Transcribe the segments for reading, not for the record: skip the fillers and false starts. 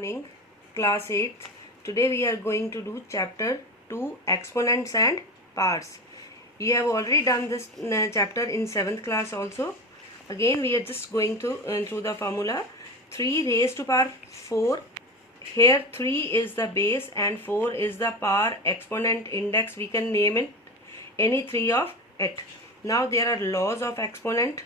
Morning, class 8. Today we are going to do chapter 2, exponents and powers. You have already done this chapter in 7th class also. Again we are just going through the formula. 3 raised to power 4. Here 3 is the base and 4 is the power exponent index. We can name it any 3 of it. Now there are laws of exponent.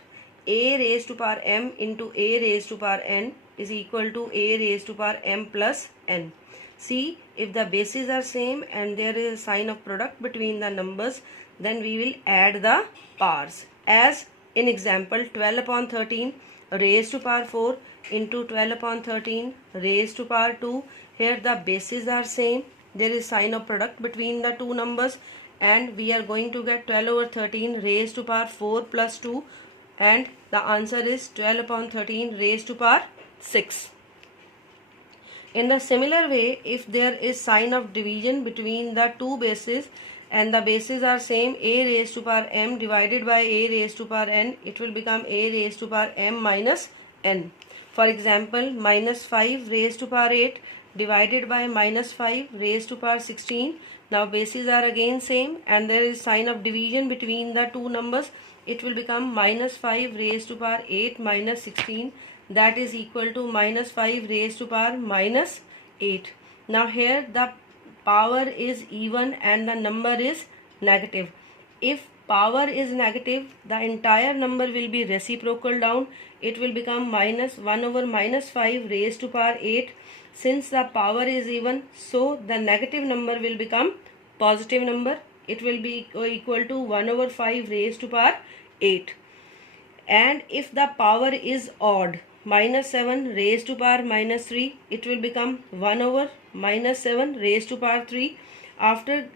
A raised to power m into a raised to power n is equal to a raised to power m plus n. See, if the bases are same and there is a sign of product between the numbers, then we will add the powers. As in example 12 upon 13 raised to power 4 into 12 upon 13 raised to power 2. Here the bases are same. There is sign of product between the two numbers and we are going to get 12 over 13 raised to power 4 plus 2, and the answer is 12 upon 13 raised to power 6. In the similar way, if there is sign of division between the two bases and the bases are same, a raised to power m divided by a raised to power n, it will become a raised to power m minus n. For example, minus 5 raised to power 8 divided by minus 5 raised to power 16. Now bases are again same and there is sign of division between the two numbers. It will become minus 5 raised to power 8 minus 16, that is equal to minus 5 raised to power minus 8. Now here the power is even and the number is negative. If power is negative, the entire number will be reciprocal down. It will become minus 1 over minus 5 raised to power 8. Since the power is even, so the negative number will become positive number. It will be equal to 1 over 5 raised to power 8. And if the power is odd, minus 7 raised to power minus 3, it will become 1 over minus 7 raised to power 3. After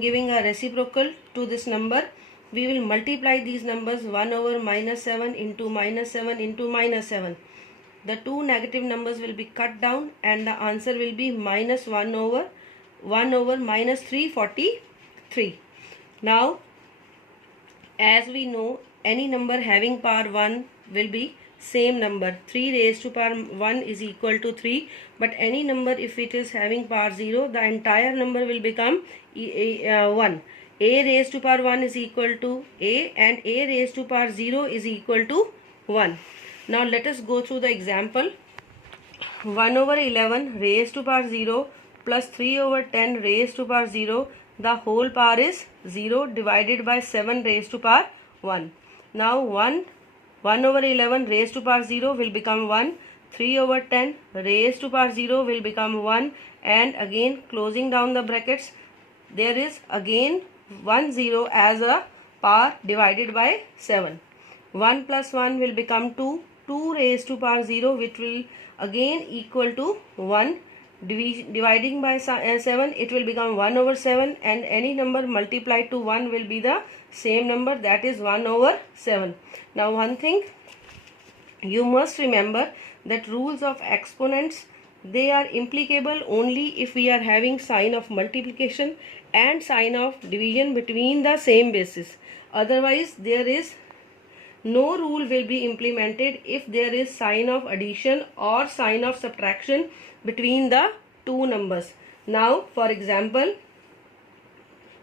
giving a reciprocal to this number, we will multiply these numbers 1 over minus 7 into minus 7 into minus 7. The two negative numbers will be cut down and the answer will be minus 1 over minus 343. Now, as we know, any number having power 1 will be same number. 3 raised to power 1 is equal to 3, but any number if it is having power 0, the entire number will become 1. A raised to power 1 is equal to a and a raised to power 0 is equal to 1. Now let us go through the example. 1 over 11 raised to power 0 plus 3 over 10 raised to power 0, the whole power is 0 divided by 7 raised to power 1. Now 1 over 11 raised to power 0 will become 1, 3 over 10 raised to power 0 will become 1, and again closing down the brackets, there is again 1 0 as a power divided by 7. 1 plus 1 will become 2, 2 raised to power 0, which will again equal to 1. Dividing by 7, it will become 1 over 7, and any number multiplied to 1 will be the same number, that is 1 over 7. Now one thing you must remember, that rules of exponents, they are implicable only if we are having sign of multiplication and sign of division between the same bases. Otherwise there is no rule will be implemented if there is sign of addition or sign of subtraction between the two numbers. Now for example,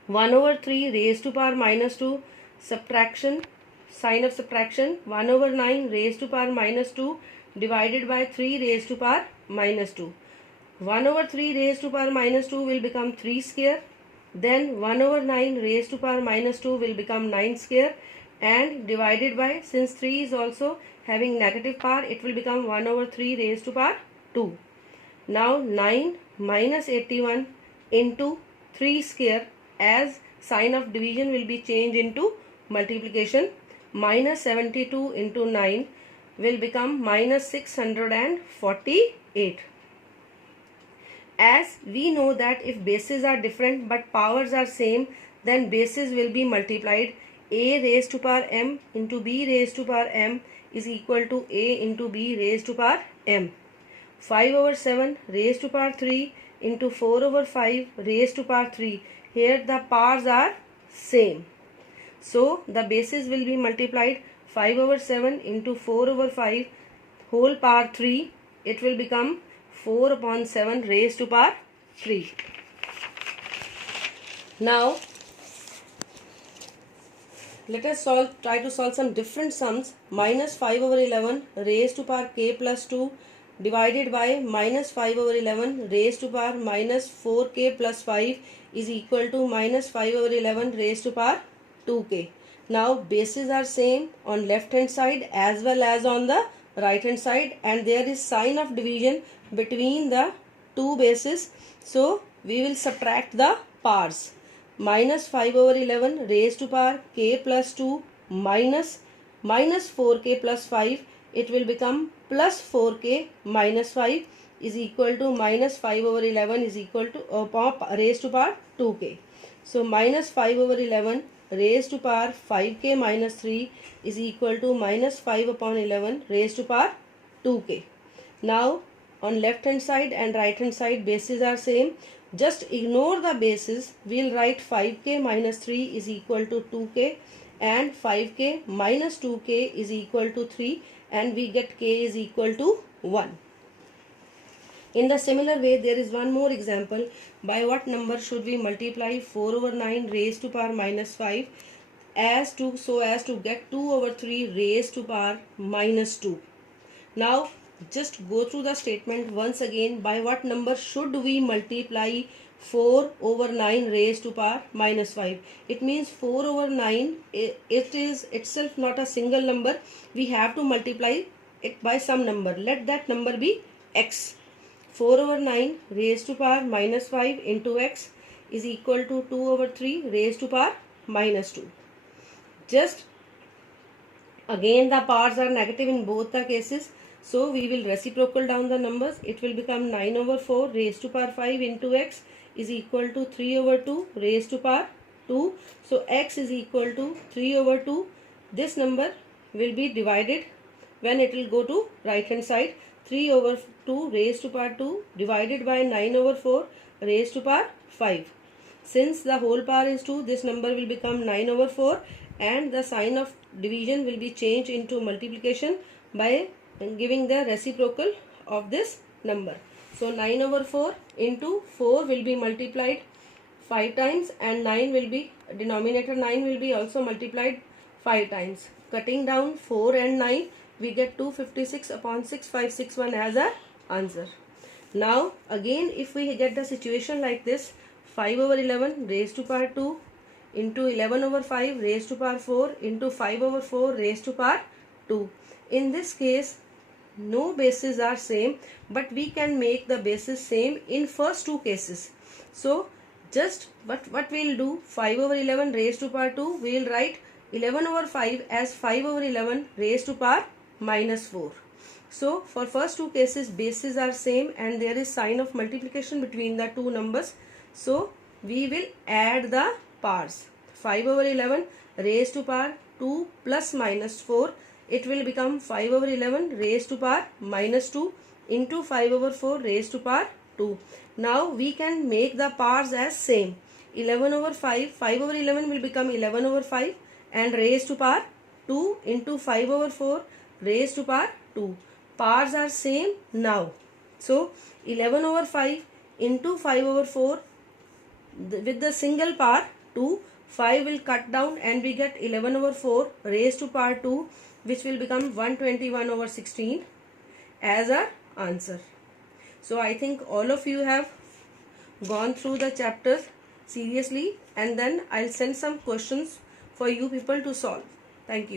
1 over 3 raised to power minus 2, subtraction, sign of subtraction, 1 over 9 raised to power minus 2 divided by 3 raised to power minus 2. 1 over 3 raised to power minus 2 will become 3 square. Then 1 over 9 raised to power minus 2 will become 9 square, and divided by, since 3 is also having negative power, it will become 1 over 3 raised to power 2. Now 9 minus 81 into 3 square, as sign of division will be changed into multiplication, minus 72 into 9 will become minus 648. As we know that if bases are different but powers are same, then bases will be multiplied. A raised to power m into b raised to power m is equal to a into b raised to power m. 5 over 7 raised to power 3 into 4 over 5 raised to power 3. Here the powers are same, so the bases will be multiplied. 5 over 7 into 4 over 5 whole power 3, it will become 4 upon 7 raised to power 3. Now let us try to solve some different sums. Minus 5 over 11 raised to power k plus 2 divided by minus 5 over 11 raised to power minus 4k plus 5 is equal to minus 5 over 11 raised to power 2k. Now bases are same on left hand side as well as on the right hand side, and there is sign of division between the two bases. So we will subtract the powers. Minus 5 over 11 raised to power k plus 2 minus 4k plus 5, it will become plus 4k minus 5 is equal to minus 5 over 11 is equal to raised to power 2k. So minus 5 over 11 raised to power 5k minus 3 is equal to minus 5 upon 11 raised to power 2k. Now on left hand side and right hand side bases are same. Just ignore the bases. We'll write 5k minus 3 is equal to 2k and 5k minus 2k is equal to 3, and we get k is equal to 1. In the similar way, there is one more example. By what number should we multiply 4 over 9 raised to power minus 5 so as to get 2 over 3 raised to power minus 2. Now just go through the statement once again. By what number should we multiply 4 over 9 raised to power minus 5? It means 4 over 9, it is itself not a single number. We have to multiply it by some number. Let that number be x. 4 over 9 raised to power minus 5 into x is equal to 2 over 3 raised to power minus 2. Just again the powers are negative in both the cases. So we will reciprocal down the numbers. It will become 9 over 4 raised to power 5 into x is equal to 3 over 2 raised to power 2. So x is equal to 3 over 2. This number will be divided when it will go to right hand side. 3 over 2 raised to power 2 divided by 9 over 4 raised to power 5. Since the whole power is 2, this number will become 9 over 4, and the sign of division will be changed into multiplication by giving the reciprocal of this number. So 9 over 4 into 4 will be multiplied 5 times, and 9 will be denominator 9 will be also multiplied 5 times. Cutting down 4 and 9, we get 256 upon 6561 as our answer. Now again, if we get the situation like this, 5 over 11 raised to power 2 into 11 over 5 raised to power 4 into 5 over 4 raised to power 2. In this case, no bases are same, but we can make the bases same in first two cases. So just what we'll do, 5 over 11 raised to power 2, we will write 11 over 5 as 5 over 11 raised to power minus 4. So for first two cases bases are same and there is sign of multiplication between the two numbers. So we will add the powers. 5 over 11 raised to power 2 plus minus 4, it will become 5 over 11 raised to power minus 2 into 5 over 4 raised to power 2. Now we can make the powers as same. 11 over 5, 5 over 11 will become 11 over 5 and raised to power 2 into 5 over 4 raised to power 2. Powers are same now. So 11 over 5 into 5 over 4 with the single power 2, 5 will cut down and we get 11 over 4 raised to power 2, which will become 121 over 16 as our answer. So I think all of you have gone through the chapters seriously, and then I'll send some questions for you people to solve. Thank you.